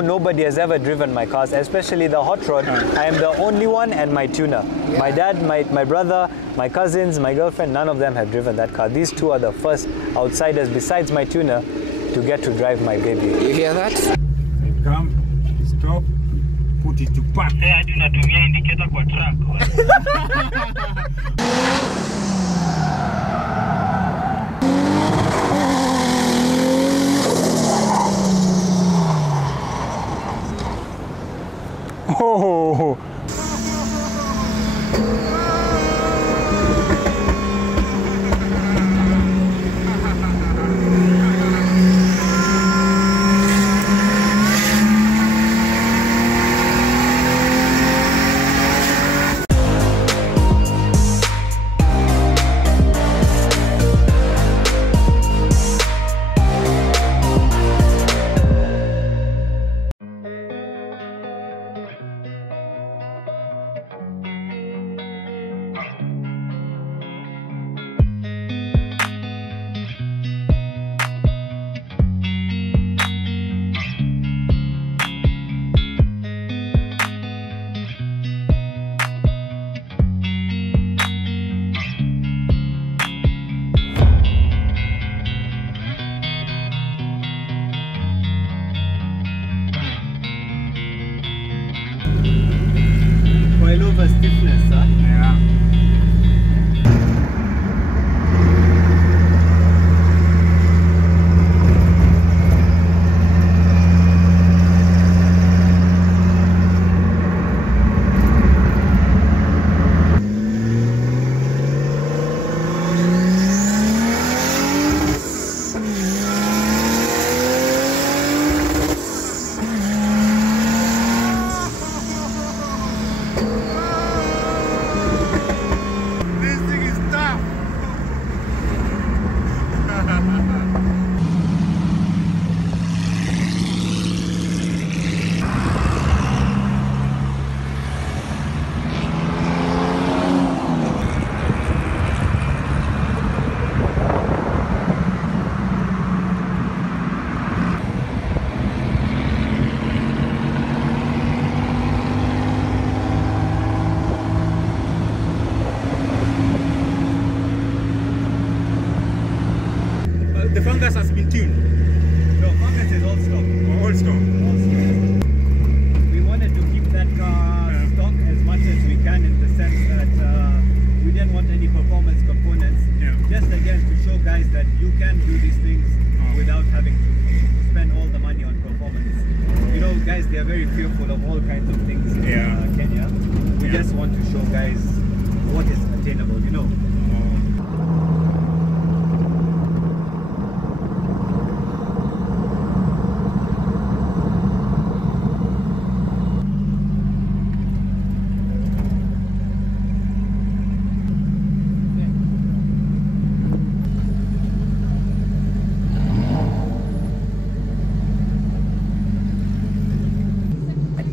Nobody has ever driven my cars, especially the hot rod. I am the only one and my tuner. Yeah. My dad, my brother, my cousins, my girlfriend, none of them have driven that car. These two are the first outsiders besides my tuner to get to drive my baby. You hear that? Come, stop, put it to park. I do not tumia indicator kwa track. Oh. Coil over stiffness, huh? Yeah. The fungus has been tuned. No, fungus is all stock. All stock. All stock. We wanted to keep that car stock as much as we can, in the sense that we didn't want any performance components. Yeah. Just again to show guys that you can do these things without having to spend all the money on performance. You know, guys, they are very fearful of all kinds of things in Kenya. We just want to show guys what is attainable, you know.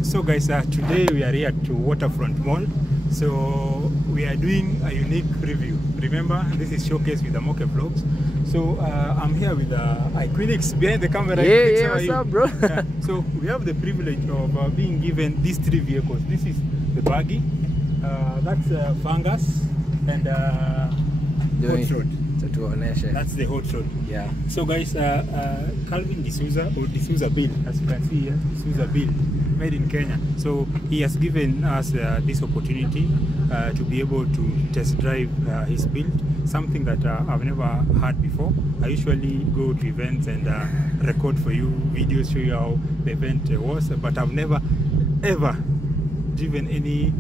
So guys, today we are here to Waterfront Mall. So we are doing a unique review. Remember, this is Showcase with Amoke Vlogs. So I'm here with Equinix behind the camera. Yeah, what's up, bro? So we have the privilege of being given these three vehicles. This is the buggy, that's Fungus, and Hot Rod. That's the Hot Rod. Yeah. So guys, Calvin D'Souza, or Souza Built, as you can see here, Souza Built, made in Kenya. So he has given us this opportunity to be able to test drive his build, something that I've never had before. I usually go to events and record for you videos, show you how the event was, but I've never ever driven any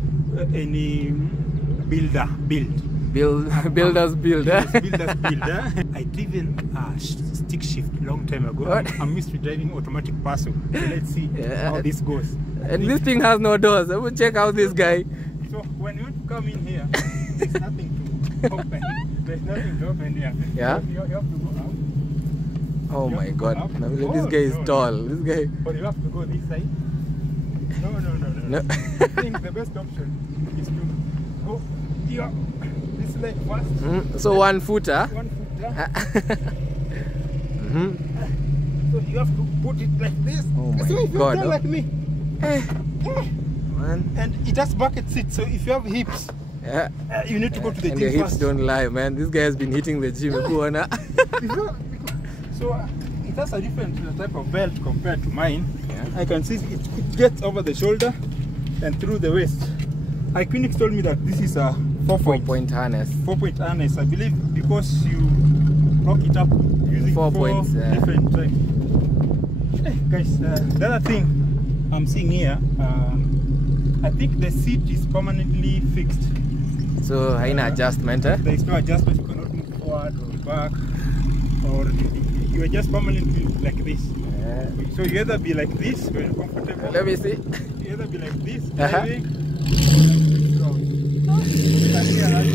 builder's build. Builder's build. I driven a stick shift long time ago. I'm used to driving automatic parcel. So let's see how this goes. And this thing has no doors. I will check out this guy. So when you want to come in here, there's nothing to open. There's nothing to open here. Yeah. You have to go out. Oh my God! Now, this guy is tall. This guy. But you have to go this side. No. I think the best option is to go here. This leg first. So 1 footer. 1 footer. So you have to put it like this. Oh my so if God. you're like me. Man. And it has bucket seats, so if you have hips, Yeah. You need to go to the and gym your hips first. don't lie, man. This guy has been hitting the gym. So it has a different type of belt compared to mine. Yeah. I can see it gets over the shoulder and through the waist. Equinix told me that this is a 4-point harness. 4-point harness, I believe, because you lock it up using 4 four points, different Hey, guys, the other thing I'm seeing here, I think the seat is permanently fixed. So haina adjustment, eh? There is no adjustment. You cannot move forward or back, or you are just permanently like this. Yeah. So you either be like this when you're comfortable. Let me see. You either be like this, Uh-huh. driving,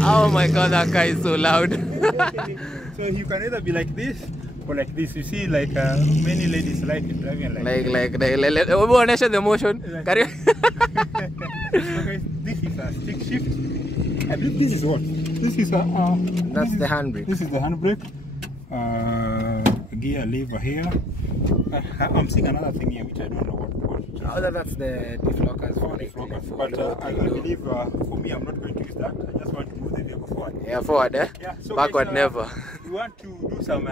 Oh my God, that guy is so loud. so you can either be like this or like this. You see, like many ladies like driving like Like the motion. Like- Carry. So guys, this is a stick shift. I believe this is what? This is a. That's the handbrake. This is the handbrake. Gear lever here. I'm seeing another thing here which I don't know what it is. Oh, that's the deflockers. But I believe for me, I'm not going to use that. I just want to move the vehicle forward. Yeah, forward, eh? Yeah, so Backward, guys, never. We want to do some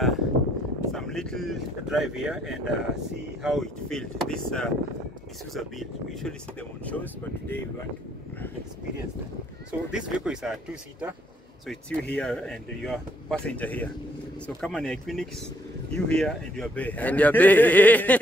little drive here and see how it feels. This Souza Built. We usually see them on shows, but today we want to experience them. So this vehicle is a 2-seater. So it's you here and your passenger here. So come on, Equinix, you here and your bay. And your bay.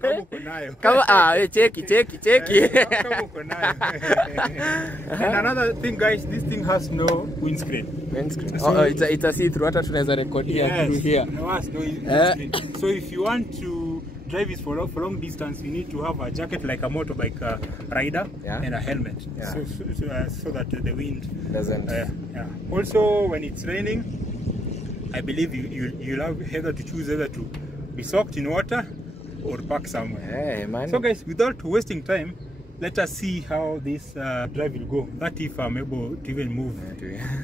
Kama uko nayo. Come on, check it. Kama uko nayo. And another thing, guys, this thing has no windscreen. Windscreen. Oh, it's a see-through. Hata tunaweza record here through here. No, has no windscreen. So if you want to drive this for long distance, you need to have a jacket like a motorbike rider, Yeah. and a helmet, Yeah. so that the wind Doesn't. yeah. Also, when it's raining, I believe you'll have either to choose either to be soaked in water or park somewhere. Hey, man. So guys, without wasting time, let us see how this drive will go. That if I'm able to even move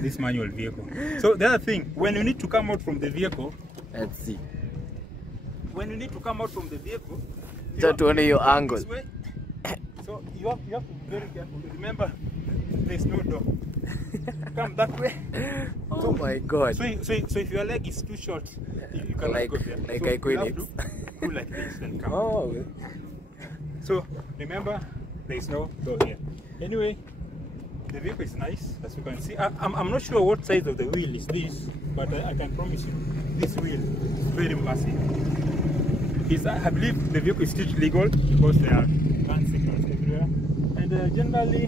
this manual vehicle. So the other thing, when you need to come out from the vehicle, Let's see. when you need to come out from the vehicle, Just to your angle. this way. So you have to be very careful. Remember, there's no door. Come that way. Oh my God. So if your leg is too short, you can Like go there. I So you quit have it. to go like this and come. Oh. So remember, there is no door here. Anyway, the vehicle is nice, as you can see. I'm not sure what size of the wheel is this, but I can promise you, this wheel is very massive. I believe the vehicle is still legal because there are van signals everywhere, and generally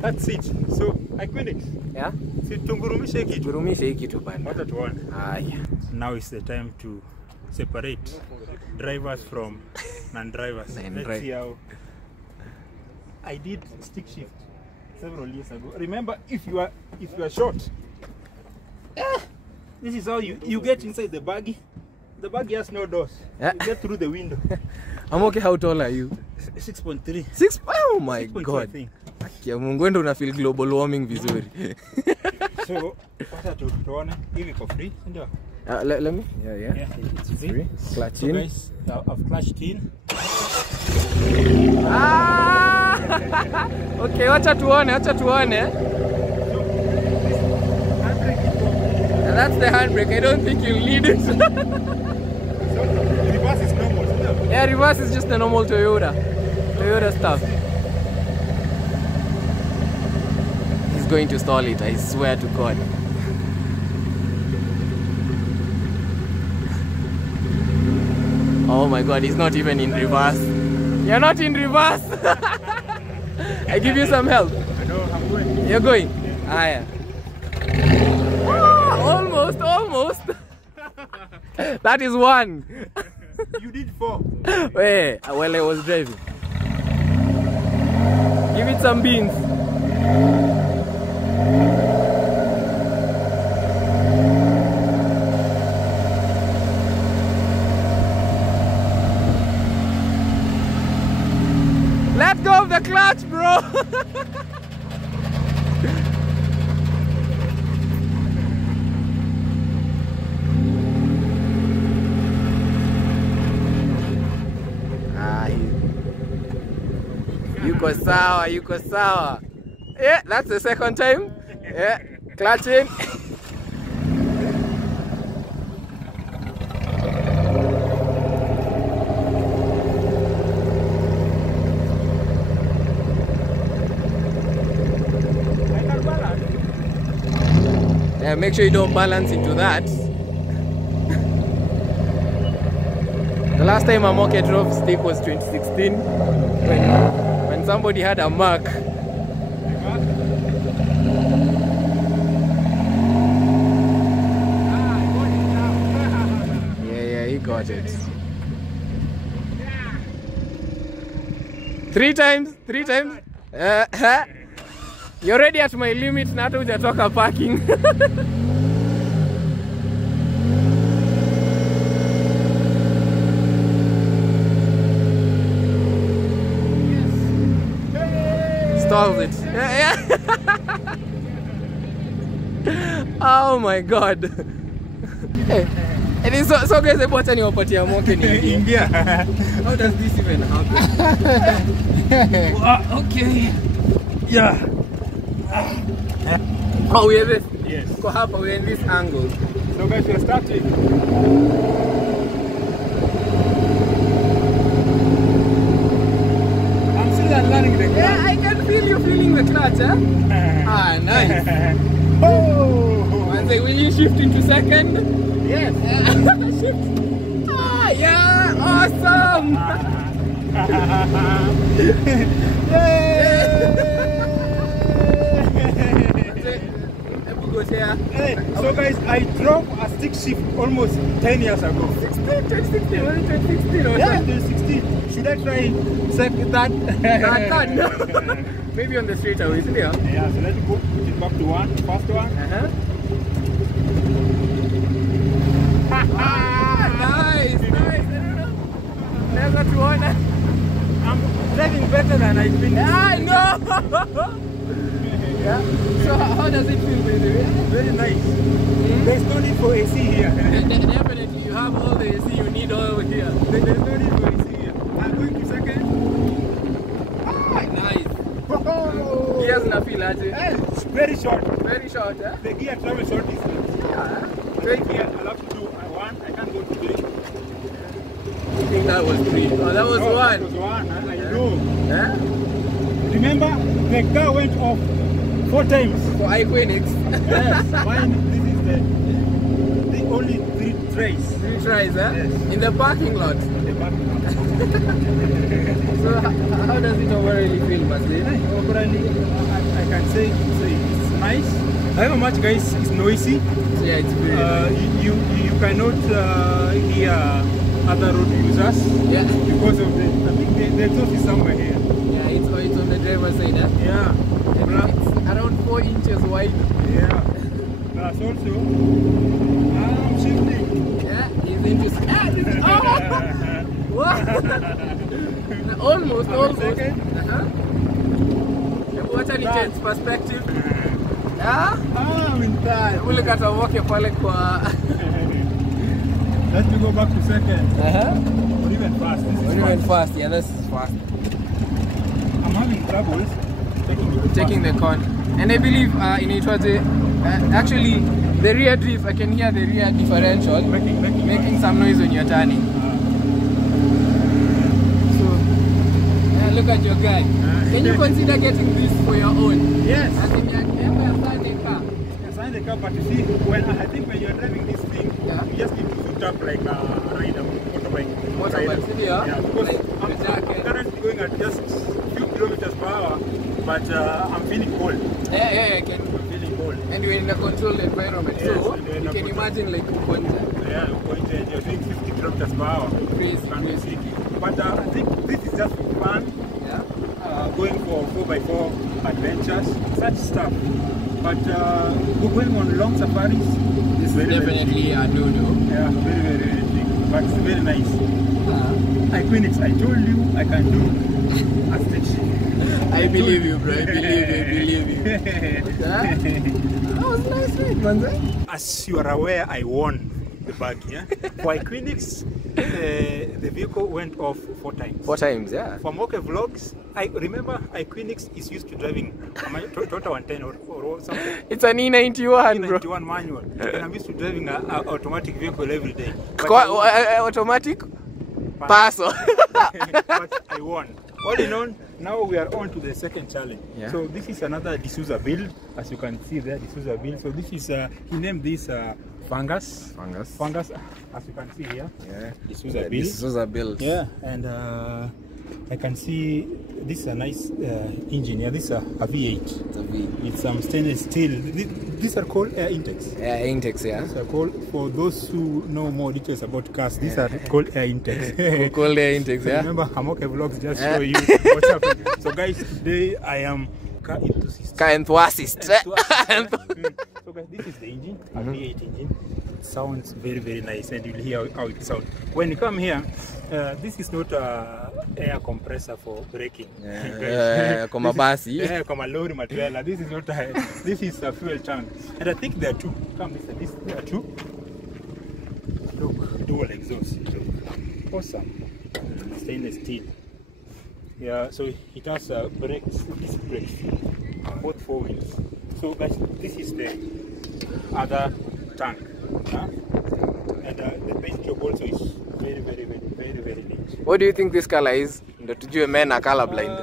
that's it. So Equinix, Yeah? tugurumishe kitu. Gurumisha hii kitu bana. Wacha tuone. Haya. Now is the time to separate drivers from non-drivers. Let's see how. I did stick shift several years ago. Remember, if you are short, this is how you get inside the buggy. The buggy has no doors. Yeah. You get through the window. I'm okay. How tall are you? 6.3. 6. Oh my 6.2, I God. think. Kia Mungu ndo una feel global warming vizuri. So, wacha tuone. Hivi for free, ndio? Let me. Yeah. Yeah, it's free. Clutch So in. guys, I've clutched in. Ah! Okay, wacha tuone. And that's the handbrake. I don't think you'll need it. So, reverse is normal, isn't it? Yeah, reverse is just the normal Toyota stuff. He's going to stall it, I swear to God. Oh my God, he's not even in reverse. You're not in reverse. I give you some help. I know, I'm going. You're going? Ah, yeah. Almost. That is 1. You did 4. Wait, while I was driving. Give it some beans. Let go of the clutch, bro. Yuko sawa, yuko sawa. Yeah, that's the second time. Yeah, clutch in. Yeah, make sure you don't balance into that. The last time Amoke drove stick was 2016 when somebody had a mark. Yeah, he got it. 3 times. You're already at my limit, na hata hujatoka parking. Stalls it. Yeah. Oh my god. Hey. And it's so guys, what any opportunity Amoke in India? How does this even happen? Okay. Yeah. Oh, we have this. Yes. We're in this angle. So guys, we're starting. I'm still learning the clutch. Yeah, I can feel you feeling the clutch, huh? Ah, nice. Oh! And say, will you shift into second? Yes. Shift. Ah, yeah, awesome. Hey, so guys, I drove a stick shift almost 10 years ago. 2016, Yeah, 2016. Should I try that? No. Maybe on the straight away, isn't it? Yeah, so let's go put it back to first one. Nice. Never to honor. I'm driving better than I've been. I know. Yeah. So how does it feel, by the way? Very nice. There's no need for AC here. Definitely, you have all the AC you need over here. There's no need for AC here. I'm going to second. Ah, nice. Oh. Gears na feel aje? It's very short. Very short, eh? The gear travel short distance. Yeah. Very gear. I'll have to do one. I can't go to 3. I think that was 3. Oh, that was 1. That was 1. I know. Yeah? Remember, the car went off 4 times. For Equinix. Yes, mine, this is the only 3 tries. 3 tries, eh? Yes. In the parking lot. The back. So how does it overall feel, Masli? Overall, I can say it's nice. However much, guys, it's noisy. Yeah, it's very you cannot hear other road users. Yeah. Because of I think the exhaust is somewhere here. Yeah, it's on the driver's side, eh? Yeah. It's around 4 inches wide. Yeah. Plus also, I'm shifting. Yeah, he's into... Oh! What? Almost. Second. What any change perspective? Yeah? I'm in time. We'll look at Amoke pale kwa... Let me go back to second. Or even fast. This is Even fast, yeah, this is fast. I'm having troubles Taking the con. And I believe in Itwaje, actually the rear drift, I can hear the rear differential making some noise when you're turning. So, look at your guy. Can you consider getting this for your own? Yes. I think you sign the car. You sign the car, but you see, I think when you're driving this thing, Yeah. you just need to suit up like a rider, motorbike. Motorbike, yeah? Yeah, because Like I'm the jacket. currently going at just few kilometers per hour, but I'm feeling cold. Yeah, I can. I'm feeling cold. And you're in a controlled environment, Yes, so and you're in you a can controlled- imagine like Yeah, you're doing 50 kilometers per hour. Crazy. But I think this is just for fun. Yeah. Going for 4x4 adventures, such stuff. But going on long safaris is very Definitely a no-no. yeah, very big. But it's very nice. Equinix, I told you I can do a stick shift. I believe you, bro. I believe you. That was nice, right, man? As you are aware, I won the bag, yeah? For Equinix, the vehicle went off 4 times. 4 times, yeah. For Amoke Vlogs, I remember Equinix is used to driving a Toyota 110 or something. It's an E91, bro. E91 manual. And I'm used to driving an automatic vehicle every day. Automatic? Paso. But I won. All in all, now we are on to the second challenge. Yeah. So this is another Souza Built, as you can see there, Souza Built. So this is, he named this fungus, as you can see here. Yeah. Souza Built. Souza Built. Yeah, and I can see this is a nice engine here. This is a V8. It's a V. It's some stainless steel. These are called air intakes. Air intakes, yeah. These are called, for those who know more details about cars, these are called air intakes. Called air intakes, yeah. Remember, Amoke Vlogs just show you what's happening. So guys, today I am car enthusiast. Car enthusiast. So guys, this is the engine, a V8 engine. It sounds very, very nice, and you'll hear how it sounds. When you come here, this is not air compressor for braking. Como basi. Yeah, como lorry material. This is not this is a fuel tank. And I think there are 2. Come this, there are 2. Look, dual exhaust. Look. Awesome. Stainless steel. Yeah, so it has brakes, disc brakes, both 4 wheels. So guys, this is the other tank. And the paint job also is very, very, very, very, very neat. What do you think this color is? That you men are colorblind.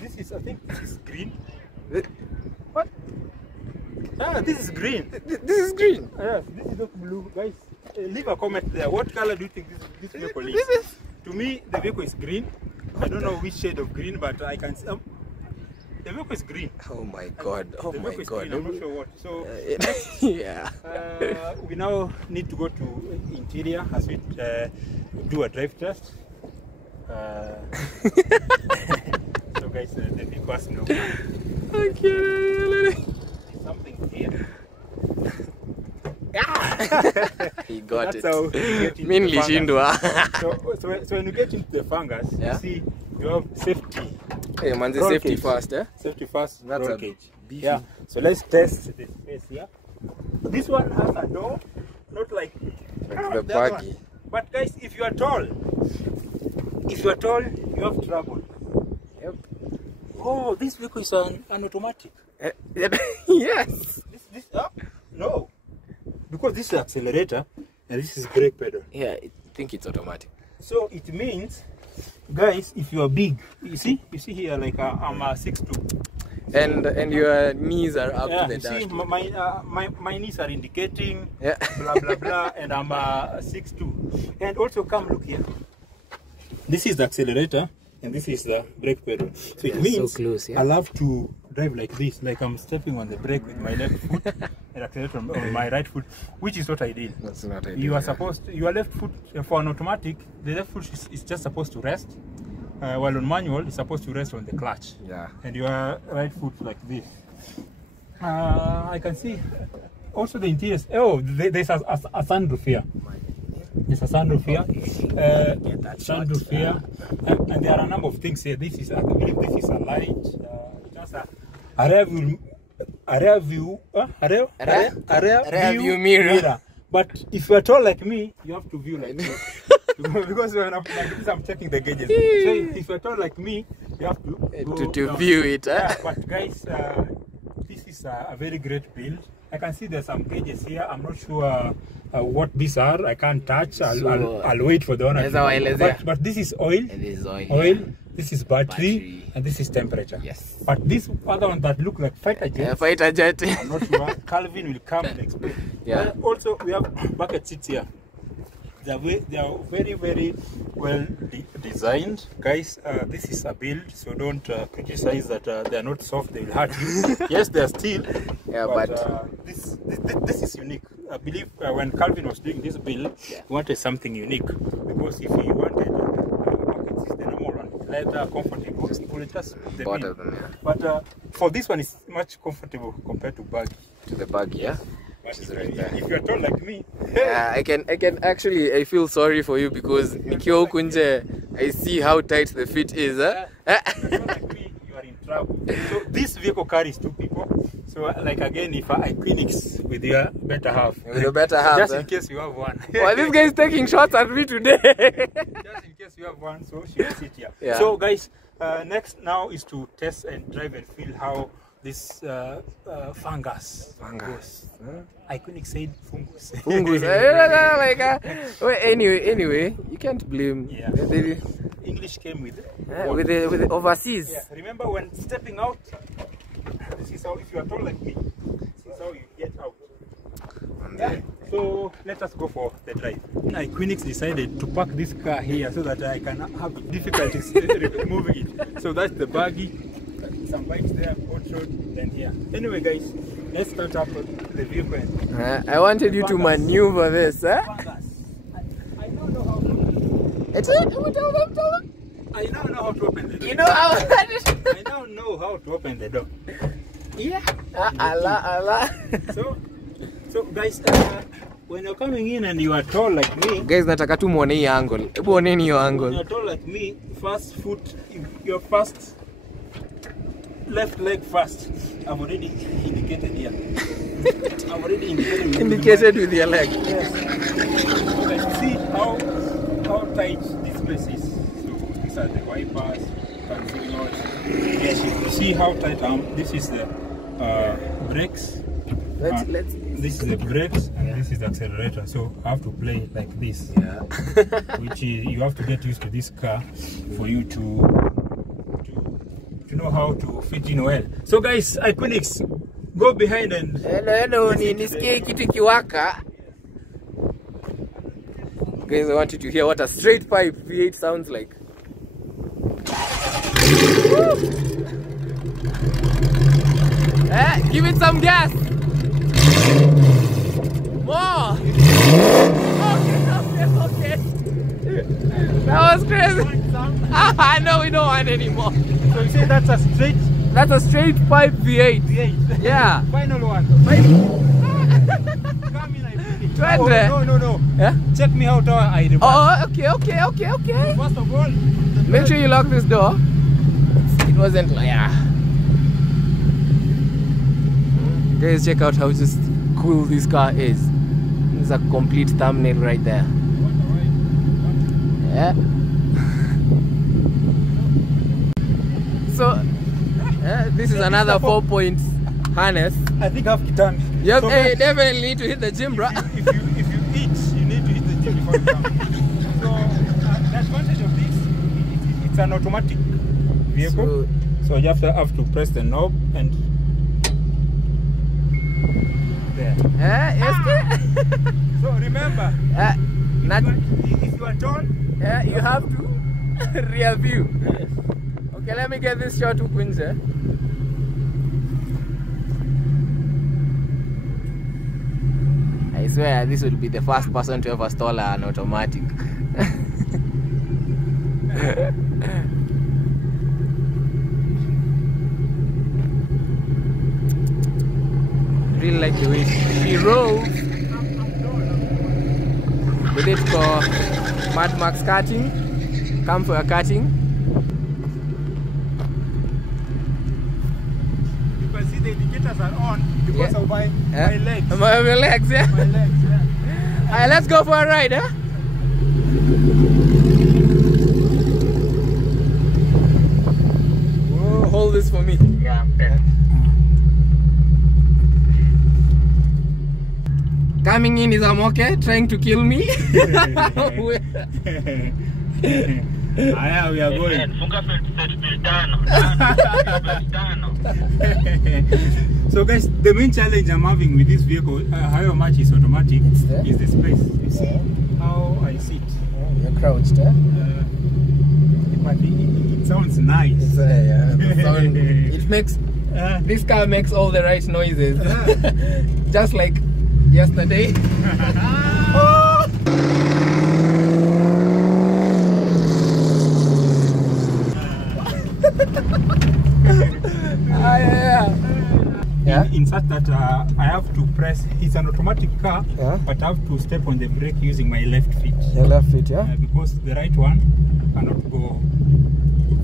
This is, I think this is green. What? This is green. This is green. Yes, this is not blue. Guys, leave a comment there. What color do you think this vehicle is? To me, the vehicle is green. I don't know which shade of green, but I can see. The vehicle is green. Oh my god. Oh my god. Green. I'm not sure what. So, yeah. we now need to go to interior as we do a drive test. So guys, the vehicle has no. Okay. Something here. He got That's it. how you get into Mainly the fungus. shindwa. So when you get into the fungus, Yeah. you see you have safety. Hey man, the Roll safety cage. first, eh? Safety first, That's roll a cage. beefy. Yeah. So let's test the space here. This one has a door, not like The the other buggy. one. But guys, if you are tall, you have trouble. Yep. Oh, this vehicle is an automatic. Yes. This no, because this is accelerator and this is brake pedal. Yeah, I think it's automatic. So it means, guys, if you are big, you see here, like I'm a 6'2", and your knees are up yeah, to the you see, dash. my knees are indicating, Yeah. blah blah blah, and I'm 6'2". And also, come look here. This is the accelerator, and this is the brake pedal. So it means so close, yeah. I love to drive like this, like I'm stepping on the brake with my left foot and accelerator on my right foot, which is not ideal. That's not ideal. You are supposed to, your left foot, for an automatic, the left foot is just supposed to rest, while on manual it's supposed to rest on the clutch. Yeah. And your right foot like this. I can see also the interiors. Oh, there's a sunroof here. There's a sunroof here. Sunroof here. And there are a number of things here. This is, I believe this is a light. It has a rear view mirror. But if you are tall like me, you have to view like this. Because when I'm like this, I'm checking the gauges. So if you're tall like me, you have to view it. Yeah, but guys, this is a very great build. I can see there's some gauges here. I'm not sure what these are. I can't touch. I'll wait for the owner. But this is oil. This is oil. This is battery, and this is temperature. Yes. But this other one that look like fighter jet. Fighter jet. I'm not sure. Calvin will come and explain. Yeah. Also, we have bucket seats here. They are very, very well designed. Guys, this is a build, so don't criticize that they are not soft, they will hurt you. Yes, they are steel. Yeah, but this is unique. I believe when Calvin was doing this build, he wanted something unique. Because if he wanted bucket seats, the normal one, leather, comfortable, he could just put them in. But for this one, it's much comfortable compared to buggy. To the buggy, yeah. If you're tall like me, yeah, I can actually, I feel sorry for you because nikiwa huku nje, I see how tight the fit is. If you're like me, you are in trouble. So this vehicle carries 2 people. So like again, if I Queenix with your better half. With your better half. Just in case you have one. Well, this guy is taking shots at me today. Just in case you have one, so she'll sit here. Yeah. So guys, next now is to test and drive and feel how this fungus goes. I couldn't say fungus. Fungus. Anyway, you can't blame. Yeah. English came with the overseas. Yeah. Remember when stepping out, this is how, if you are tall like me, this is how you get out. Yeah. So let us go for the drive. Queenix decided to park this car here so that I can have difficulties moving it. So that's the buggy. Some bikes there, road, then here. Anyway, guys, let's start up the vehicle. I wanted you to maneuver this, huh? I don't know how to. I now know how to open the door. You know how? I now know how to open the door. Yeah. Allah. So guys, when you're coming in and you are tall like me, guys, nataka tu muone hii angle. Hebu oneni hiyo angle. When you're tall like me, first foot, your first left leg first. I've already indicated here. I've already indicated with your leg. Yes. So guys, see how tight this place is. So these are the wipers. Yes, you see how tight this is the brakes. This is the brakes and this is the accelerator. So I have to play like this. Yeah. Which is, you have to get used to this car for you to know how to fit in well. So guys, Queenix, go behind and hello, nisikie kitu kiwaka. Guys, I want you to hear what a straight pipe V8 sounds like. Give it some gas. More. Okay. That was crazy. I know we don't want anymore. So you say that's a straight? That's a straight pipe V8. V8. Yeah. Final one. Come in, I no. Yeah? Check me out how I reverse. Oh, okay. First of all, make sure you lock this door. It wasn't like, yeah. Guys, check out how just cool this car is. It's a complete thumbnail right there. Yeah. So, this is another 4-point harness. I think I've done. Yep, So hey, definitely need to hit the gym, bro. If you eat, you need to hit the gym before you come. So the advantage of this, it's an automatic vehicle. So you have to press the knob and there. So remember, if you are tall, you have to rear view. Okay, let me get this shot to Queens. I swear this will be the first person to ever stall an automatic. Really like the way she rolls with it for Mad Max cutting. Come for a cutting. You can see the indicators are on because of my legs. My legs, yeah? My legs, yeah. Alright, let's go for a ride, huh? Whoa, hold this for me. Yeah. Coming in is Amoke, trying to kill me. We are going. So guys, the main challenge I'm having with this vehicle, however much is automatic, is the space. You see how I sit. You're crouched, eh? But it sounds nice. It makes this car makes all the right noises. Just like yesterday. In such that I have to press, it's an automatic car, but I have to step on the brake using my left feet. Your left feet, yeah? Because the right one cannot go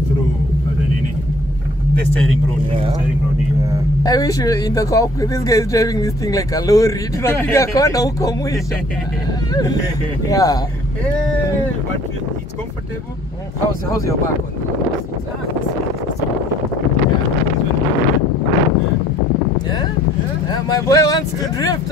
through the the steering rod. Yeah. Steering rod. Yeah. I wish you were in the cockpit. This guy is driving this thing like a lorry. Tunapiga kona huko mwisho. Yeah. But it's comfortable. How's your back on this? Yeah. My boy wants to drift.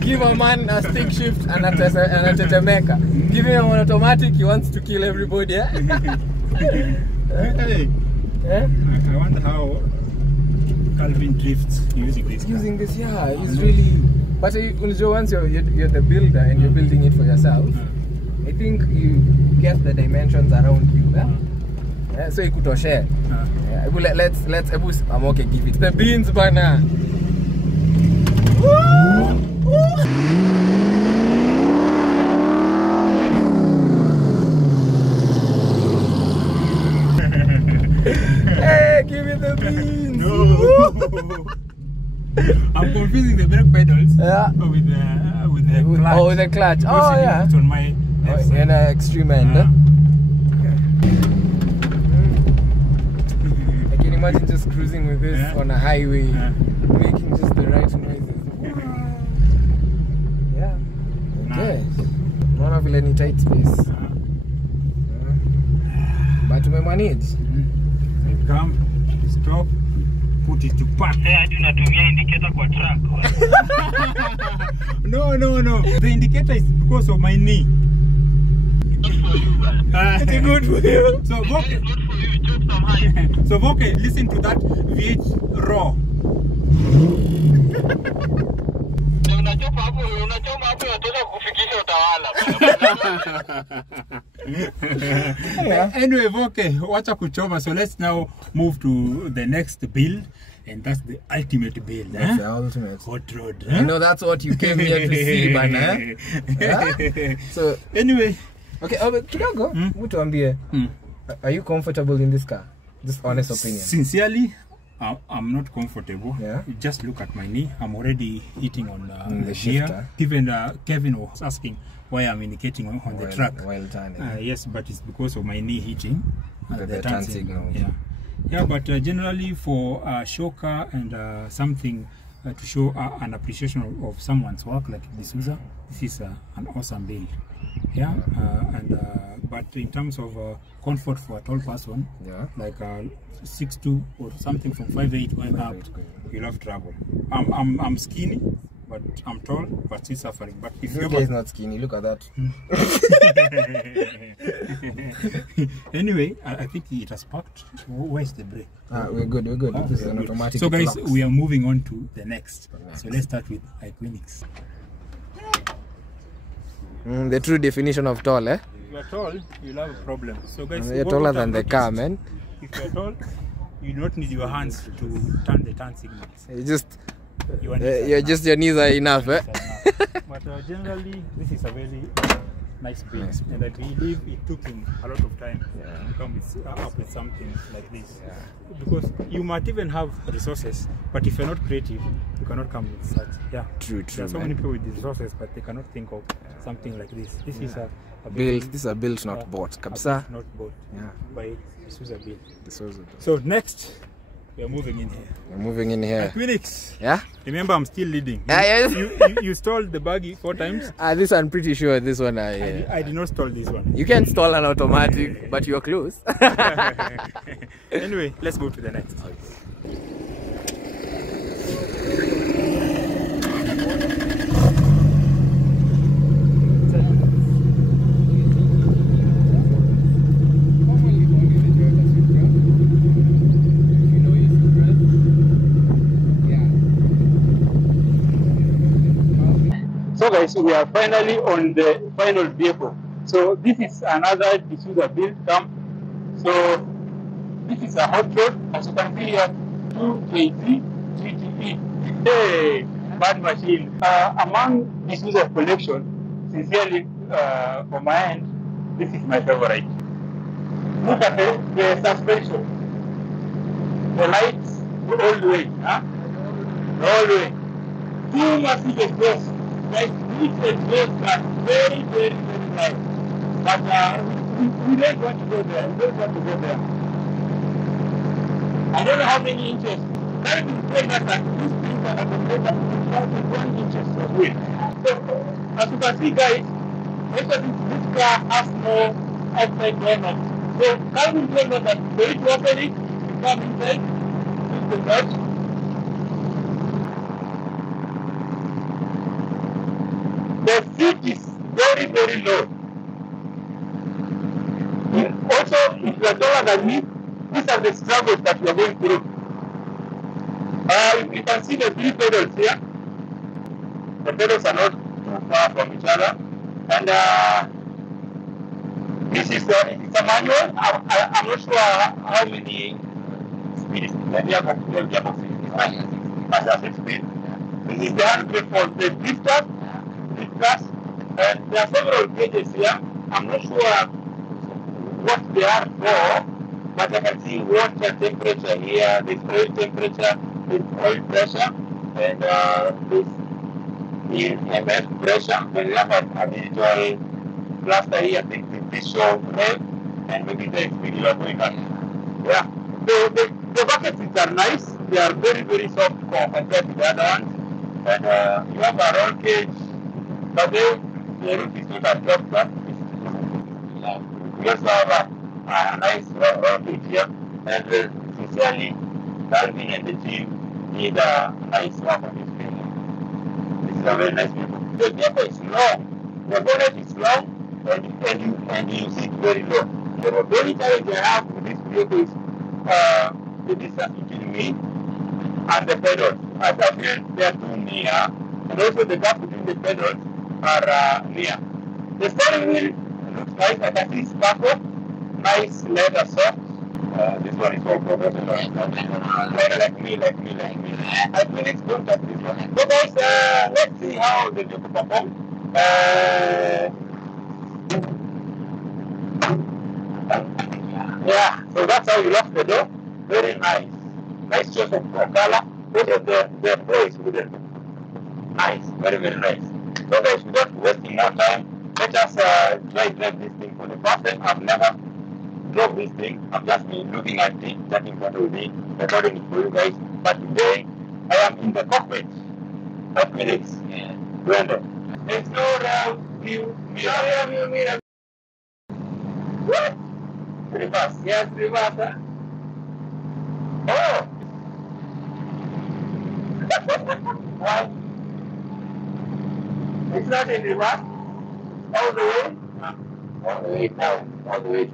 Give a man a stick shift and a tetemeka. Give him an automatic, he wants to kill everybody. Hey, I wonder how Calvin drifts using this car. Using this, yeah, he's really. But once you're the builder and you're building it for yourself, I think you get the dimensions around you. So you could share. Let's Amoke give it the beans, banana. Hey, give me the beans. No. I'm confusing the brake pedals with the clutch. Oh, with the clutch. Oh, yeah. It's on my left side. In the extreme end. I can imagine just cruising with this on a highway, making just the right noises. Yeah. Okay. Not feel any tight space. But we manage. Come, stop, put it to park. I do not indicator for truck. No. The indicator is because of my knee. Good for you, man. It's good for you. So, It's good for you. Chop some high. So, okay, listen to that VH raw. Anyway, okay, wacha kuchoma. So let's now move to the next build, and that's the ultimate build. That's the ultimate. Hot rod. I know that's what you came here to see, man. Yeah? So anyway, okay, kidogo, mtuambie, are you comfortable in this car? Just honest opinion. Sincerely, I'm not comfortable. Yeah. Just look at my knee. I'm already hitting on the shifter. shifter. Even Kevin was asking why I'm indicating on the track. While turning. Yes, but it's because of my knee hitting the turn signal. Yeah, but generally for a show car and something to show an appreciation of someone's work like the Souza, this is an awesome build. Yeah, but in terms of comfort for a tall person, like 6'2" or something from 5'8" going up, you'll have trouble. I'm skinny, but I'm tall, but still suffering. But if this guy is not skinny, look at that. Anyway, I think it has parked. Where's the brake? We're good. This is an automatic. So guys, blocks. we are moving on to the next. So let's start with Iconics. The true definition of tall, eh? If you're tall, you'll have a problem. So guys, you're taller than the car, man. If you're tall, you do not need your hands to turn the turn signals. You just your knees are enough, eh? But generally, this is a very nice build, and I believe it took him a lot of time to come up with something like this. Because you might even have resources, but if you're not creative, you cannot come with such. True. There are so many people with resources, but they cannot think of something like this. This is a build. This is a build, not bought. Kabisa. Not bought. By Souza Built. Souza. So next, we are moving in here. We're moving in here. Phoenix. Yeah. Remember, I'm still leading. You stole the buggy 4 times. This I'm pretty sure. This one I did not stall this one. You can stall an automatic, but you're close. Anyway, let's go to the next. So guys, we are finally on the final vehicle. So this is another Souza Built camp. So this is a hot rod. As you can see here, 2 kg GTE. Hey, bad machine. Among the Souza collection, sincerely, from my end, this is my favorite. Look at the suspension. The lights go all the way. All the way. 2 massive exhausts. Like each exhaust are very life. But we don't want to go there. We don't want to go there. I don't know how many inches. That is saying that this thing at the paper is 1 inches of width. So, as you can see, guys, most of this car has no outside door. So, Calvin told us that for you to open it, you come inside, use the touch. The seat is very, very low. Also, if you are taller than me, these are the struggles that we are going through. You can see the 3 pedals here. The pedals are not too far from each other. And this is it's a manual. I'm not sure how many speeds. The gearbox is 6 speed. This is the handbrake for the drifters, and there are several gauges here. I'm not sure what they are for, but I can see water temperature here, there's oil temperature, there's oil pressure, and this EMF pressure. And we have a digital cluster here. I think this show rev and maybe the speed you are going at. Yeah. So the buckets are nice. They are very, very soft compared to the other ones. And you have a roll cage, but the roof is not a drop top. We also have a nice roll cage here. And sincerely, Calvin and the team did a nice work on this vehicle. This is a very nice vehicle. The vehicle is long. The bonnet is long, and you see it very low. The only challenge I have with this vehicle is the distance between me and the pedals. I feel they are too near, and also the gap between the pedals are near. The steering wheel looks nice. I can see sparkle, nice leather soft. This one is all professional. Like me. I feel it's good at this one. So guys, let's see how the vehicle performs. Yeah, so that's how you lock the door. Very nice. Nice choice of color. Also the floor is wooden. Nice, very, very nice. So guys, without wasting more time, let us try drive this thing for the first time. I've never drove this thing. I've just been looking at it, chatting photo with it, recording it for you guys. But today, I am in the cockpit. 5 minutes. Yeah. Brandon. There's no rear view mirror. What? Reverse. Yes, reverse. Oh! Why? It's not in reverse? All the way? All the way down. All the way to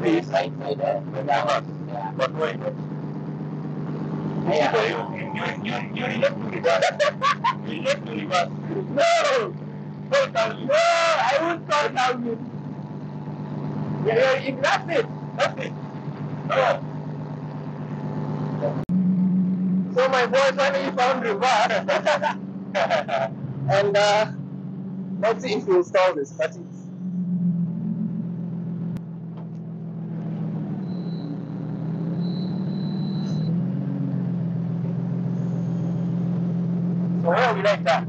the side side there. Yeah. But wait. Yeah. You left to reverse. You left to reverse. No! Don't tell me. No! I won't tell you. Yeah, that's it. That's it. Oh. So my boy finally found reverse. And let's see if we install this. That's it. So where are we like that?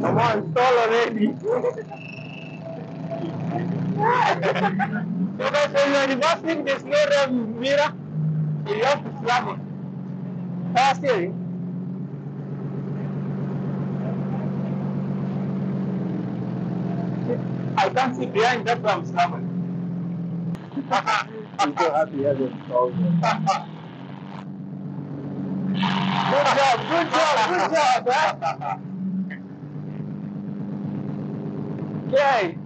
Come on, install already. So guys, when you are reversing, there's no rear mirror. You have to slam it. Power steering. I can't see behind, that's why I'm slamming. I'm so happy you have installed it. Good job, right? Okay.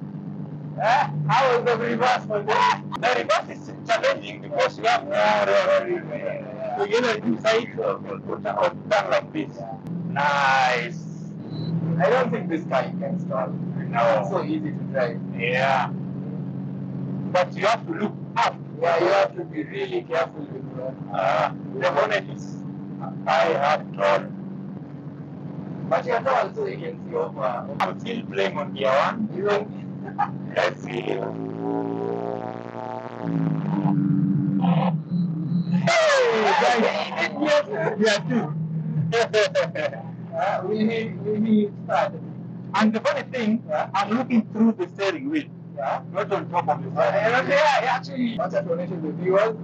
How was the reverse for that? The reverse is challenging because you have to get it inside or turn like this. Nice. I don't think this guy can stall. No. It's so easy to drive. Yeah. But you have to look up. Yeah, you have to be really careful with that. The bonnet is I have drawn. But you're tall, so you can see over. I'm still playing on gear 1. Let's see. Hey, guys. Yes, gear 2. we start. And the funny thing, I'm looking through the steering wheel. Yeah. Not on top of the steering wheel. Actually, what's explanation to viewers?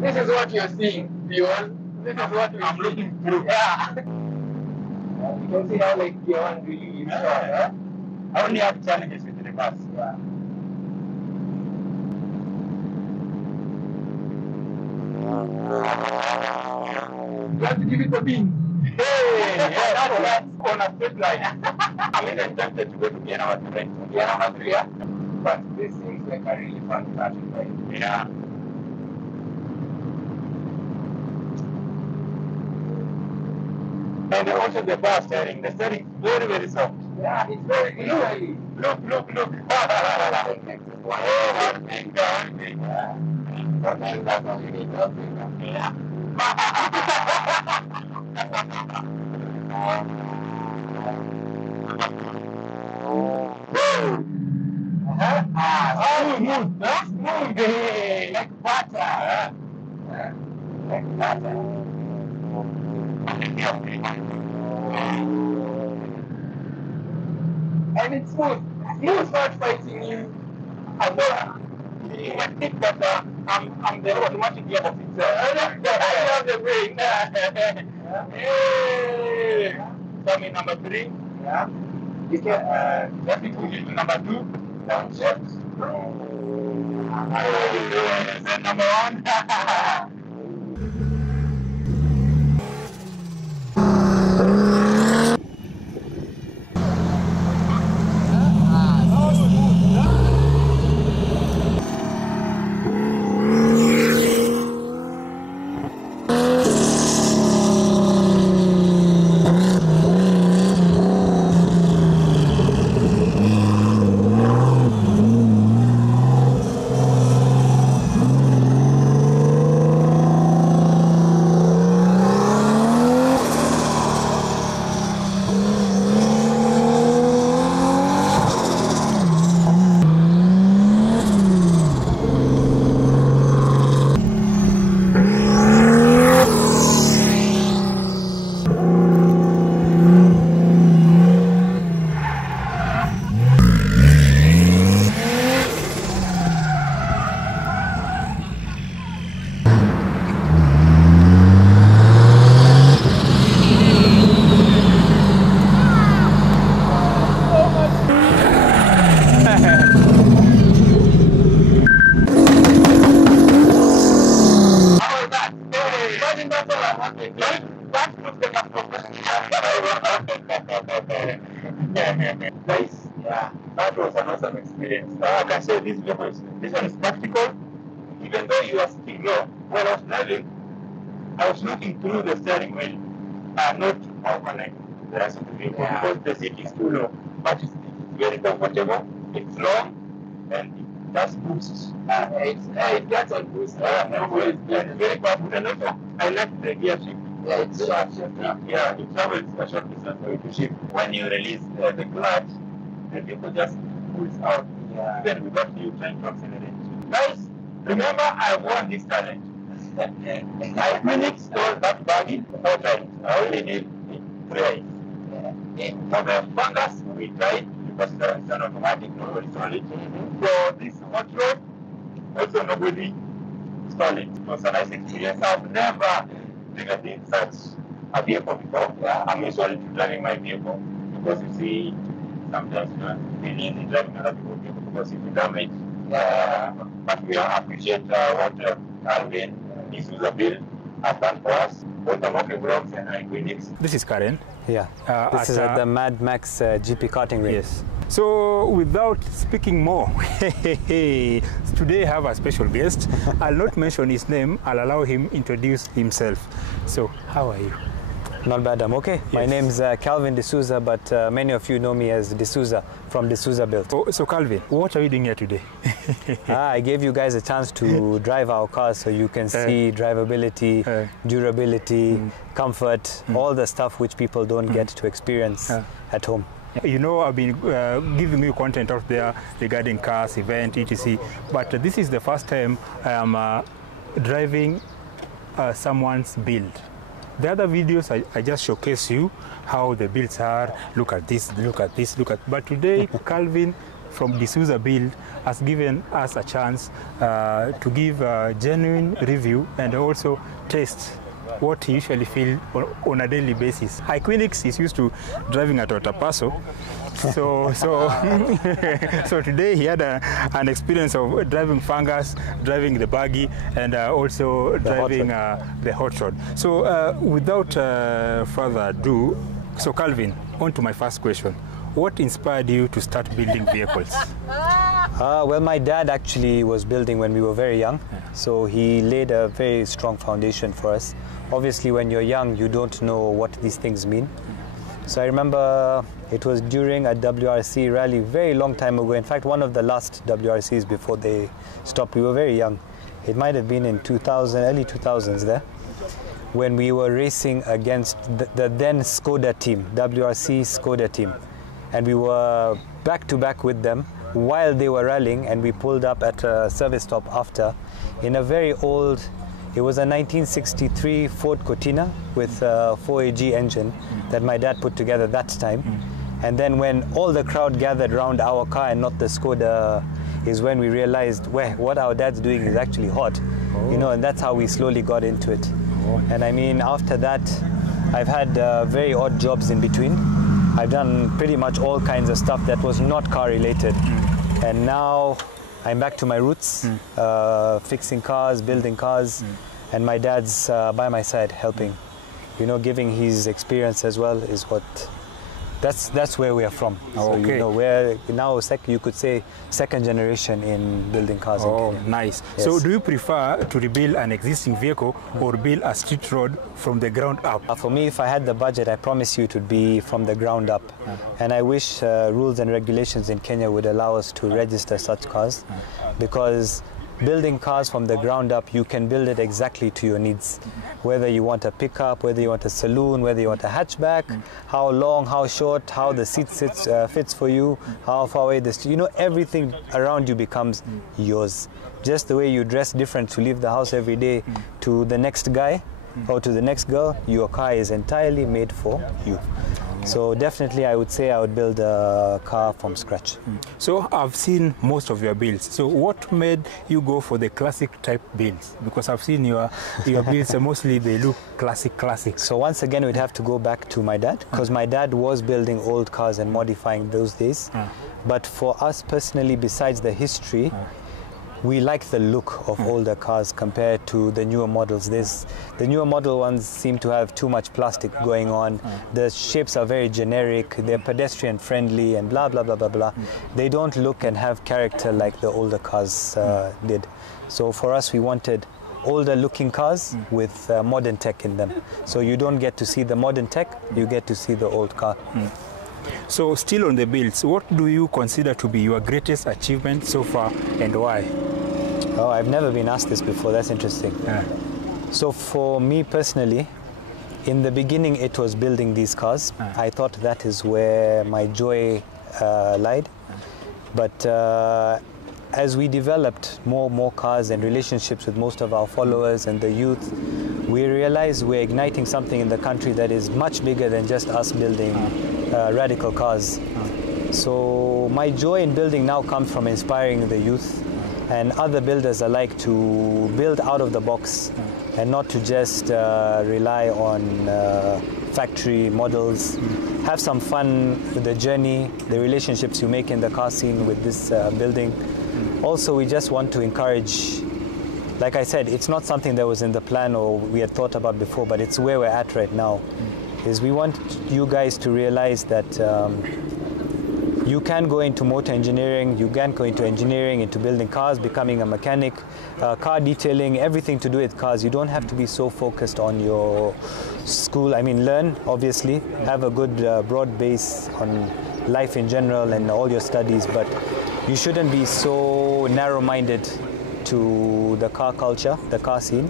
This is what you're seeing, viewers. This is what I'm looking through. Yeah. You can see how like gear one really is strong. Yeah? I only have challenges with the reverse. Yeah. You have to give it a bean. Hey, yeah, that's on a straight line. I'm even tempted to go to gear number 3. Gear number 3, yeah? But this seems like a really fun starting point. Yeah. And also the bar steering. The steering is very, very soft. Yeah, it's very easy. Look. Oh, one finger. Sometimes that's all you need, one finger. Yeah. Smooth. Hey, like butter. Like butter. And it's smooth. Smooth, not fighting you. I think that I'm the automatic gearbox. I love the brain. Hey. So I'm in number 3. Yeah. You can, let me push it to number 2. Downshift. Then number 1. Nice. Yeah, that was an awesome experience. I can say this one is practical. Even though you are sitting low, when I was driving, I was looking through the steering wheel, not overnight the rest of the vehicle because the seat is too low. But it's very comfortable, it's long, and it does boosts. it gets on boost. It's very powerful. And also, I like the gear shift. Yeah, it's short. Yeah, it travels a short distance for you to shift. When you release the clutch, the vehicle just pulls out. Yeah. Even without you trying to accelerate. Guys, remember I won this challenge. I finished all that bagging 4 times. I only need 3. For the fungus, we tried because it's an automatic, nobody stole it. For this hot rod, also nobody stole it. It was a nice experience. I've never driven in such a vehicle before. I'm usually driving my vehicle because you see, sometimes it's really easy driving other people's vehicle because if you damage. But we appreciate what Calvin, Souza Built has done for us, both Amoke Vlogs and Phoenix. This is Karen. Yeah, this is at the Mad Max GP karting race. Yes. So without speaking more, today I have a special guest. I'll not mention his name. I'll allow him introduce himself. So how are you? Not bad, I'm okay. Yes. My name's Calvin D'Souza, but many of you know me as D'Souza from Souza Built. So Calvin, what are you doing here today? I gave you guys a chance to drive our cars so you can see drivability, durability, comfort, all the stuff which people don't get to experience at home. You know, I've been giving you content out there regarding cars, event, etc. But this is the first time I am driving someone's build. the other videos I just showcase you how the builds are. Look at this, look at this, look at. But today, Calvin from the Souza Built has given us a chance to give a genuine review and also taste what he usually feels on a daily basis. Quinix is used to driving at Otapaso. So today he had an experience of driving Fungus, driving the buggy, and also driving the hot rod. So without further ado, so Calvin, on to my first question. What inspired you to start building vehicles? Well, my dad actually was building when we were very young, so he laid a very strong foundation for us. Obviously, when you're young, you don't know what these things mean. So I remember it was during a WRC rally very long time ago. In fact, one of the last WRCs before they stopped. We were very young. It might have been in 2000, early 2000s there, when we were racing against the then Skoda team, WRC Skoda team. And we were back to back with them while they were rallying, and we pulled up at a service stop after in a very old, it was a 1963 Ford Cortina with a 4AG engine that my dad put together that time. And then when all the crowd gathered around our car and not the Skoda, is when we realized, well, what our dad's doing is actually hot. You know, and that's how we slowly got into it. And I mean, after that, I've had very odd jobs in between. I've done pretty much all kinds of stuff that was not car related. And now I'm back to my roots, fixing cars, building cars, and my dad's by my side helping. You know, giving his experience as well is what, that's where we are from. So, you know, we're now, you could say, second generation in building cars. Oh, nice. Yes. So do you prefer to rebuild an existing vehicle or build a street road from the ground up? For me, if I had the budget, I promise you it would be from the ground up. And I wish rules and regulations in Kenya would allow us to register such cars, because building cars from the ground up, you can build it exactly to your needs. Whether you want a pickup, whether you want a saloon, whether you want a hatchback, how long, how short, how the seat fits for you, how far away this, you know, everything around you becomes yours. Just the way you dress different to leave the house every day to the next guy or to the next girl, your car is entirely made for you. So definitely I would say I would build a car from scratch. So I've seen most of your builds. So what made you go for the classic type builds? Because I've seen your builds, mostly they look classic. So once again, we'd have to go back to my dad, because my dad was building old cars and modifying those days. But for us personally, besides the history, we like the look of older cars compared to the newer models. The newer model ones seem to have too much plastic going on. The shapes are very generic. They're pedestrian friendly and blah, blah, blah, blah, blah. They don't look and have character like the older cars did. So for us, we wanted older looking cars with modern tech in them. So you don't get to see the modern tech, you get to see the old car. So still on the builds, what do you consider to be your greatest achievement so far and why? Oh, I've never been asked this before. That's interesting. So for me personally, in the beginning it was building these cars. I thought that is where my joy lied. But as we developed more cars and relationships with most of our followers and the youth, we realized we're igniting something in the country that is much bigger than just us building radical cars. So my joy in building now comes from inspiring the youth and other builders alike to build out of the box and not to just rely on factory models. Have some fun with the journey, the relationships you make in the car scene with this building. Also, we just want to encourage, like I said, it's not something that was in the plan or we had thought about before, but it's where we're at right now. Is we want you guys to realize that you can go into motor engineering, you can go into engineering, into building cars, becoming a mechanic, car detailing, everything to do with cars. You don't have to be so focused on your school. I mean, learn, obviously, have a good broad base on life in general and all your studies, but you shouldn't be so narrow-minded to the car culture, the car scene,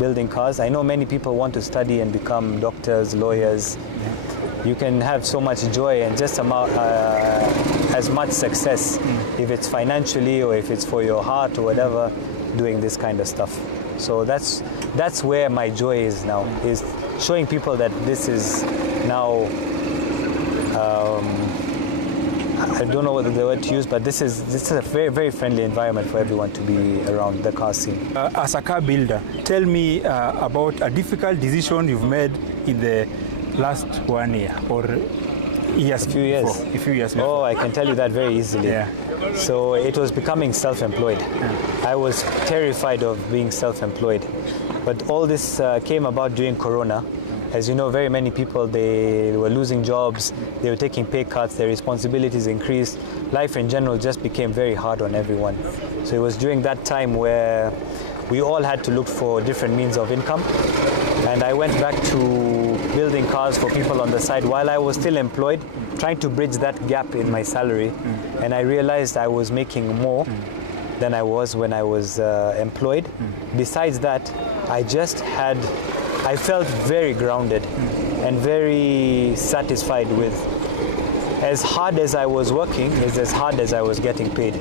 building cars. I know many people want to study and become doctors, lawyers. You can have so much joy and just as much success if it's financially or if it's for your heart or whatever, doing this kind of stuff. So that's where my joy is now, is showing people that this is now, I don't know what the word to use, but this is a very, very friendly environment for everyone to be around the car scene. As a car builder, tell me about a difficult decision you've made in the last 1 year or years. A few years. A few years before. Oh, I can tell you that very easily. Yeah. So it was becoming self-employed. Yeah. I was terrified of being self-employed. But all this came about during Corona. As you know, very many people, they were losing jobs, they were taking pay cuts, their responsibilities increased. Life in general just became very hard on everyone. So it was during that time where we all had to look for different means of income. And I went back to building cars for people on the side while I was still employed, trying to bridge that gap in my salary. And I realized I was making more than I was when I was employed. Besides that, I felt very grounded and very satisfied with, as hard as I was working is as hard as I was getting paid.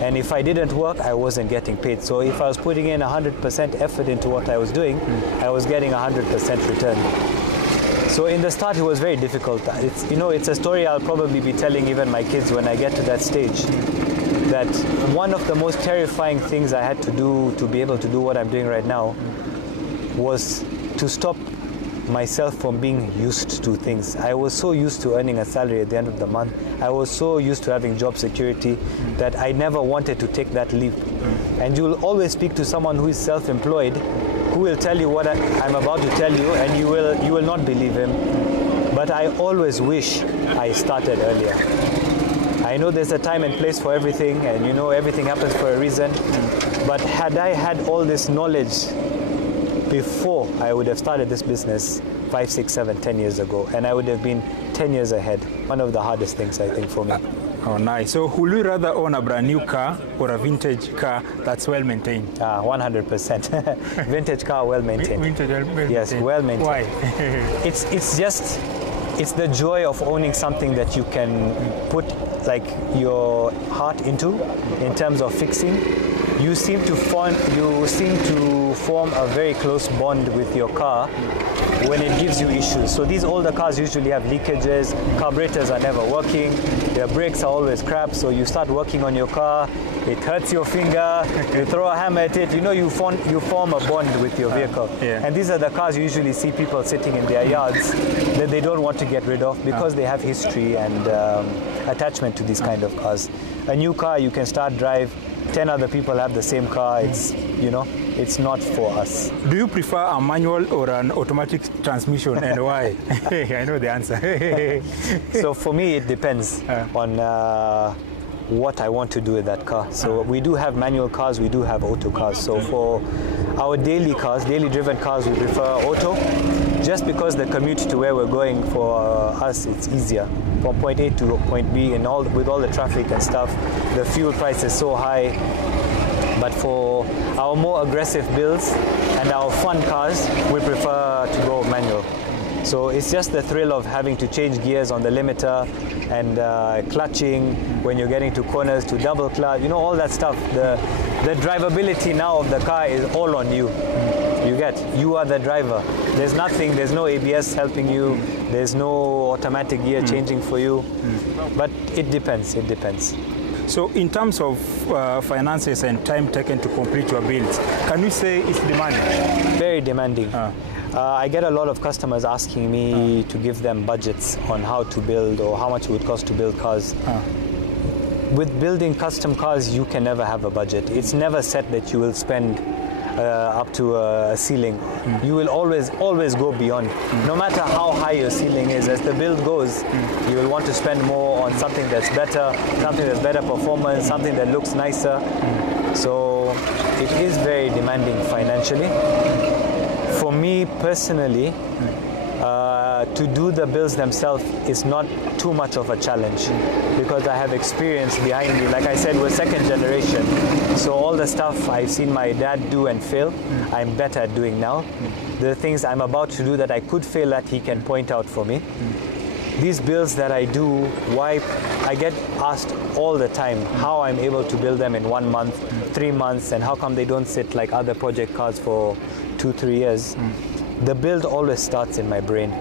And if I didn't work, I wasn't getting paid. So if I was putting in 100% effort into what I was doing, I was getting 100% return. So in the start, it was very difficult. It's a story I'll probably be telling even my kids when I get to that stage. That one of the most terrifying things I had to do to be able to do what I'm doing right now was to stop myself from being used to things. I was so used to earning a salary at the end of the month. I was so used to having job security that I never wanted to take that leap. And you'll always speak to someone who is self-employed, who will tell you what I'm about to tell you, and you will not believe him. But I always wish I started earlier. I know there's a time and place for everything, and everything happens for a reason. But had I had all this knowledge before, I would have started this business 5, 6, 7, 10 years ago, and I would have been 10 years ahead. One of the hardest things, I think, for me. Oh, nice. So would you rather own a brand new car or a vintage car that's well maintained? 100%. Vintage car, well maintained. Vintage, well maintained. Yes, well maintained. Why? It's the joy of owning something that you can put like your heart into in terms of fixing. You seem to form a very close bond with your car when it gives you issues. So these older cars usually have leakages, carburetors are never working, their brakes are always crap, so you start working on your car, it hurts your finger, you throw a hammer at it, you form a bond with your vehicle. Yeah. And these are the cars you usually see people sitting in their yards that they don't want to get rid of because they have history and attachment to these kind of cars. A new car you can start drive, 10 other people have the same car. It's not for us. Do you prefer a manual or an automatic transmission, and why? I know the answer. So for me, it depends on what I want to do with that car. So we do have manual cars, we do have auto cars. So for our daily driven cars, we prefer auto, just because the commute to where we're going for us, it's easier. From point A to point B, and with all the traffic and stuff, the fuel price is so high. But for our more aggressive builds and our fun cars, we prefer to go manual. So it's just the thrill of having to change gears on the limiter and clutching when you're getting to corners, to double clutch, all that stuff. The drivability now of the car is all on you. You are the driver. There's no ABS helping you, there's no automatic gear changing for you, but it depends. So in terms of finances and time taken to complete your builds, can we say it's demanding? Very demanding. I get a lot of customers asking me to give them budgets on how to build or how much it would cost to build cars. With building custom cars, you can never have a budget. It's never set that you will spend up to a ceiling. You will always go beyond. No matter how high your ceiling is, as the build goes, you will want to spend more on something that's better performance, something that looks nicer. So it is very demanding financially. For me personally, to do the builds themselves is not too much of a challenge because I have experience behind me. Like I said, we're second generation. So all the stuff I've seen my dad do and fail, I'm better at doing now. The things I'm about to do that I could fail at, he can point out for me. These builds that I do, I get asked all the time how I'm able to build them in 1 month, 3 months, and how come they don't sit like other project cars for 2-3 years. the build always starts in my brain.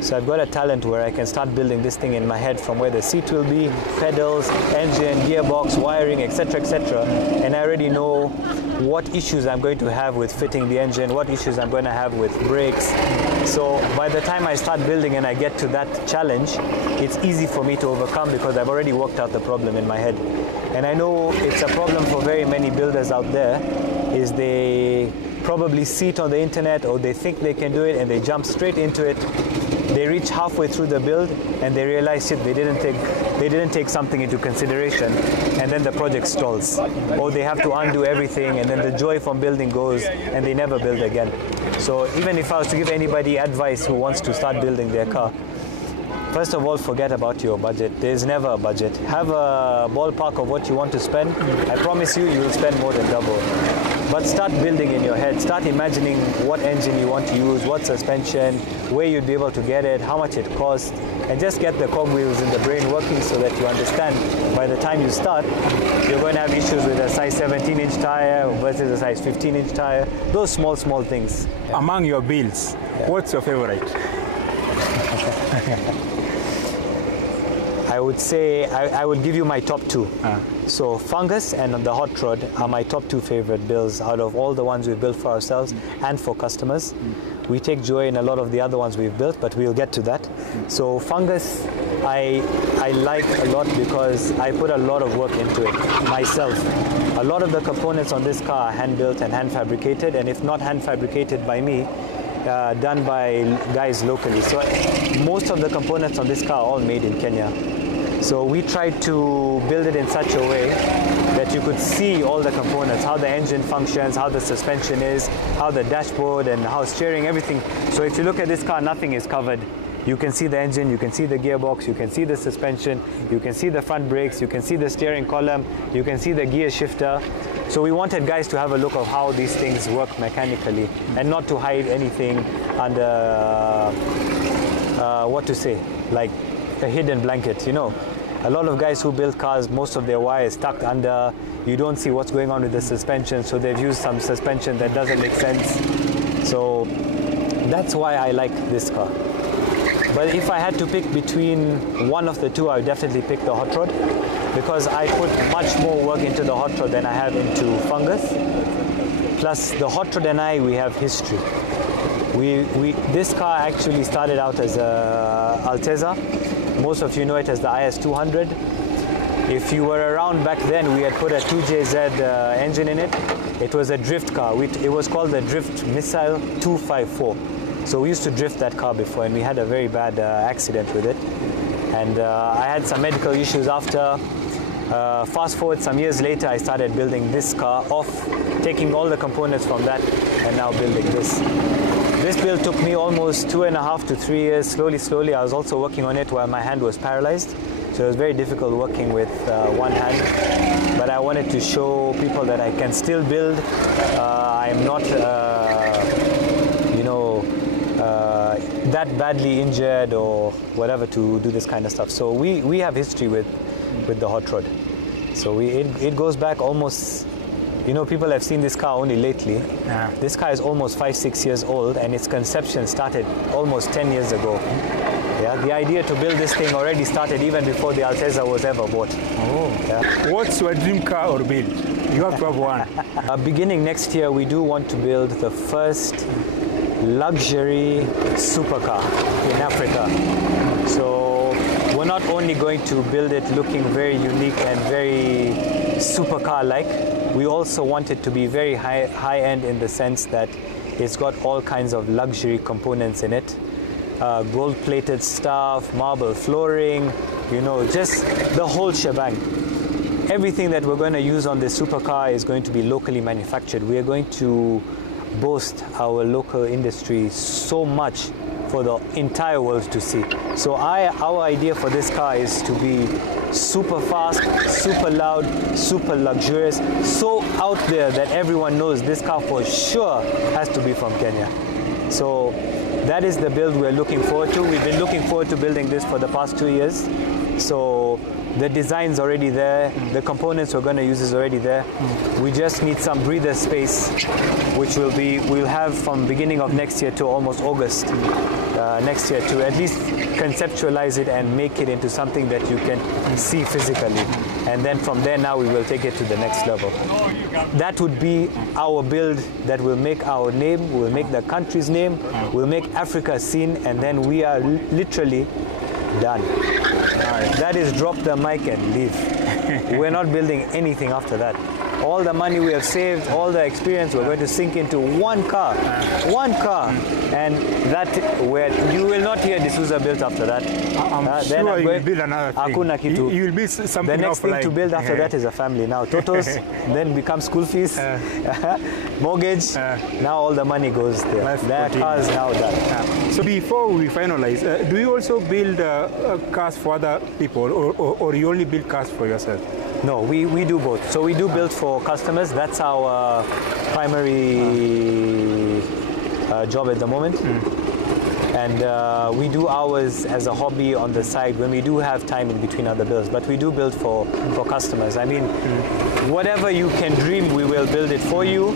So I've got a talent where I can start building this thing in my head from where the seat will be, pedals, engine, gearbox, wiring, etc., etc. And I already know what issues I'm going to have with fitting the engine, what issues I'm going to have with brakes. So by the time I start building and I get to that challenge, it's easy for me to overcome because I've already worked out the problem in my head. And I know it's a problem for very many builders out there, is they probably see it on the internet or they think they can do it and they jump straight into it. They reach halfway through the build and they realize shit, they didn't take something into consideration, and then the project stalls. Or they have to undo everything and then the joy from building goes and they never build again. So even if I was to give anybody advice who wants to start building their car, first of all, forget about your budget. There's never a budget. Have a ballpark of what you want to spend. I promise you, you will spend more than double. But start building in your head. Start imagining what engine you want to use, what suspension, where you'd be able to get it, how much it costs, and just get the cogwheels in the brain working so that you understand by the time you start, you're going to have issues with a size 17-inch tire versus a size 15-inch tire. Those small things. Among your builds, what's your favorite? I would say I would give you my top two. So Fungus and the Hot Rod are my top two favorite builds out of all the ones we've built for ourselves and for customers. We take joy in a lot of the other ones we've built, but we'll get to that. So Fungus I like a lot because I put a lot of work into it myself. A lot of the components on this car are hand built and hand fabricated, and if not hand fabricated by me, done by guys locally. So most of the components on this car are all made in Kenya. So we tried to build it in such a way that you could see all the components, how the engine functions, how the suspension is, how the dashboard and how steering, everything. So if you look at this car, nothing is covered. You can see the engine, you can see the gearbox, you can see the suspension, you can see the front brakes, you can see the steering column, you can see the gear shifter. So we wanted guys to have a look of how these things work mechanically and not to hide anything under, what to say, like a hidden blanket, you know. A lot of guys who build cars, most of their wire is tucked under. You don't see what's going on with the suspension, so they've used some suspension that doesn't make sense. So that's why I like this car. But if I had to pick between one of the two, I would definitely pick the Hot Rod because I put much more work into the Hot Rod than I have into Fungus. Plus the Hot Rod and we have history. This car actually started out as a Alteza. Most of you know it as the IS200. If you were around back then, we had put a 2JZ engine in it. It was a drift car. It was called the Drift Missile 254. So we used to drift that car before, and we had a very bad accident with it. And I had some medical issues after. Fast forward some years later, I started building this car off, taking all the components from that, and now building this. This build took me almost 2.5 to 3 years, slowly. I was also working on it while my hand was paralyzed. So it was very difficult working with one hand. But I wanted to show people that I can still build. I'm not, that badly injured or whatever to do this kind of stuff. So we have history with the Hot Rod. So it goes back almost. You know, people have seen this car only lately. This car is almost 5-6 years old, and its conception started almost 10 years ago. Yeah, the idea to build this thing already started even before the Alteza was ever bought. Yeah. What's your dream car or build? You have to have one. Beginning next year, we do want to build the first luxury supercar in Africa. So we're not only going to build it looking very unique and very supercar-like, we also want it to be very high-end in the sense that it's got all kinds of luxury components in it. Gold-plated stuff, marble flooring, you know, just the whole shebang. Everything that we're going to use on this supercar is going to be locally manufactured. We are going to boast our local industry so much for the entire world to see. So our idea for this car is to be super fast, super loud, super luxurious, so out there that everyone knows this car for sure has to be from Kenya. So that is the build we're looking forward to. We've been looking forward to building this for the past 2 years. So the design's already there, the components we're going to use is already there. We just need some breather space, which we'll have from beginning of next year to almost August next year to at least conceptualize it and make it into something that you can see physically. And then from there now we will take it to the next level. That would be our build that will make our name, will make the country's name, will make Africa seen, and then we are literally done. That is drop the mic and leave. We're not building anything after that. All the money we have saved, all the experience, we're going to sink into one car, and that where you will not hear Souza Built after that. I'm sure you will build another thing. You will build something. The next thing to build after that is a family now. Totos, then become school fees, mortgage. Now all the money goes there. Their cars now done. So before we finalize, do you also build cars for other people, or you only build cars for yourself? No, we do both. So we do build for customers. That's our primary job at the moment. And we do ours as a hobby on the side when we do have time in between other builds. But we do build for customers. I mean, whatever you can dream, we will build it for you.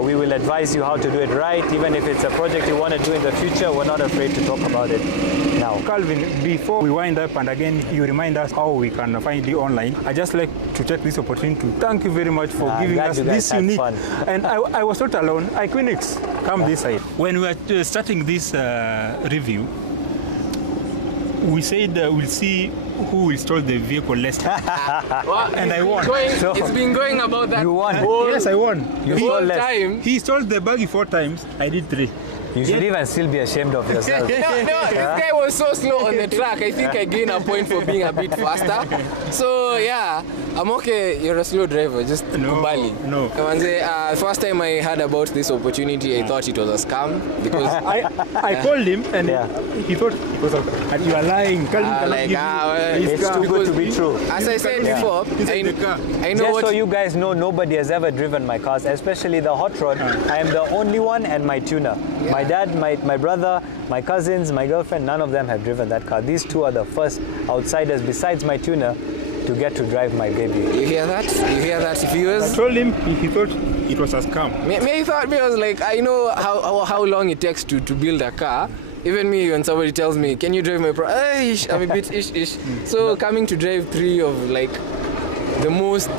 We will advise you how to do it right. Even if it's a project you want to do in the future, we're not afraid to talk about it now. Calvin, before we wind up and again you remind us how we can find you online, I just like to take this opportunity to thank you very much for giving us this unique. And I was not alone. Equinix, come this side. When we were starting this review, we said we'll see who will stole the vehicle less. And I won. It's been going about that. You won. Yes, I won. You stole less. He stole the buggy 4 times. I did 3. You should even still be ashamed of yourself. No, this guy was so slow on the track. I think I gained a point for being a bit faster. So yeah, I'm okay. You're a slow driver. Just Bali. No. First time I heard about this opportunity, I thought it was a scam because I called him and he thought it was a, and you are lying. It's too good to be true. As I said before, I know just so you guys know, nobody has ever driven my cars, especially the hot rod. I am the only one, and my tuner. My dad, my brother, my cousins, my girlfriend, none of them have driven that car. These two are the first outsiders, besides my tuner, to get to drive my baby. You hear that? You hear that, viewers? I told him, he thought it was a scam. Me thought, because like, I know how long it takes to build a car. Even me, when somebody tells me, can you drive my I'm a bit ish. So coming to drive 3 of like the most,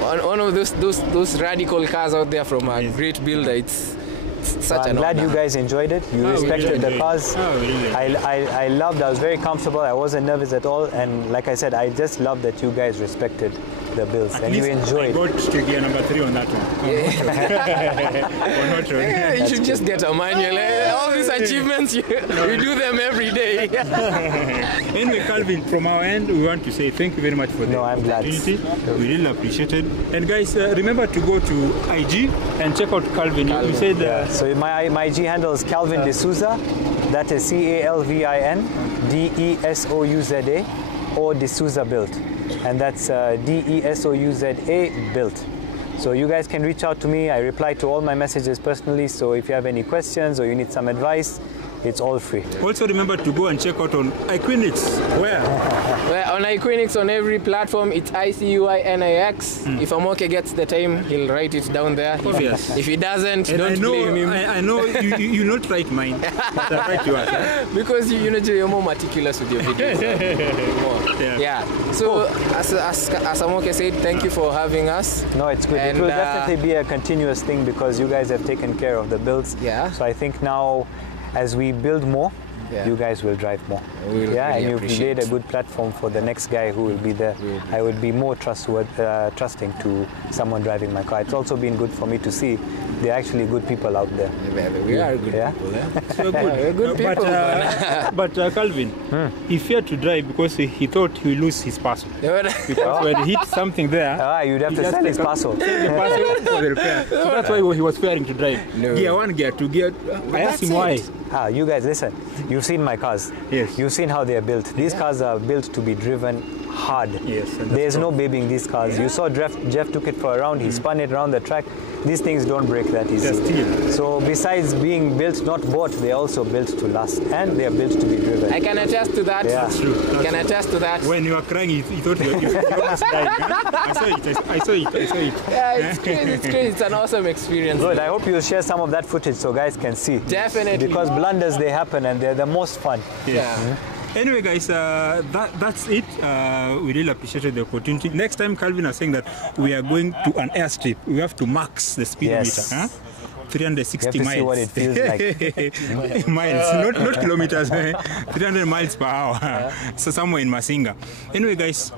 one of those radical cars out there from a great builder, it's such I'm glad you guys enjoyed it. You respected the cars. I loved. I was very comfortable. I wasn't nervous at all. And like I said, I just love that you guys respected the builds and you enjoyed. I got to gear number 3 on that one. Yeah, you should just get a manual. All these achievements, we do them every day. Anyway, Calvin, from our end, we want to say thank you very much for the opportunity. We really appreciate it. And guys, remember to go to IG and check out Calvin. You said so my IG handle is Calvin D'Souza. That is CALVIN DESOUZA or D'Souza Built. And that's DESOUZA Built. So you guys can reach out to me. I reply to all my messages personally. So if you have any questions or you need some advice, it's all free. Also remember to go and check out on Equinix. Where? Well, on Equinix, on every platform, it's ICUINIX. If Amoke gets the time, he'll write it down there. Obvious. If he doesn't, and don't blame him. I know you not write mine, but I write yours. Because you're more meticulous with your videos. Yeah. So as Amoke said, thank you for having us. No, it's good. And, it will definitely be a continuous thing because you guys have taken care of the builds. Yeah. So I think now, as we build more, you guys will drive more. And you've laid a good platform for the next guy who will be there. I would be more trusting to someone driving my car. It's also been good for me to see there are actually good people out there. We are good people. So good. We're good people. But Calvin, he feared to drive because he thought he would lose his parcel. Because when he hit something there, you'd have to sell his parcel. Sell the parcel for the repair. So that's why he was fearing to drive. Gear 1, Gear 2, Gear. I asked him why. You guys, listen. You've seen my cars. Yes. You've seen how they are built. These cars are built to be driven hard. Yes, and There's no babying these cars. You saw Jeff took it for a round, he spun it around the track. These things don't break that easy. They're steel. So besides being built, not bought, they're also built to last, and they're built to be driven. I can attest to that. Yeah. That's true. I can attest to that. When you were crying, you thought you almost died. Huh? I saw it. Yeah, it's crazy. It's crazy. It's an awesome experience. Good. I hope you'll share some of that footage so guys can see. Definitely. Because blunders, they happen and they're the most fun. Yeah. Anyway, guys, that's it. We really appreciated the opportunity. Next time, Calvin was saying that we are going to an airstrip. We have to max the speedometer. Yes. Huh? 360 You have to miles. see what it feels like. Miles, not kilometers. 300 miles per hour. So somewhere in Masinga. Anyway, guys,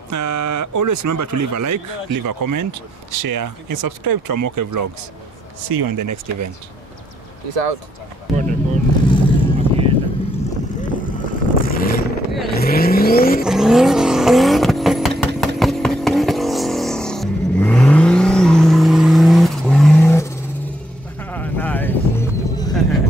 always remember to leave a like, leave a comment, share, and subscribe to Amoke Vlogs. See you on the next event. Peace out. Nice.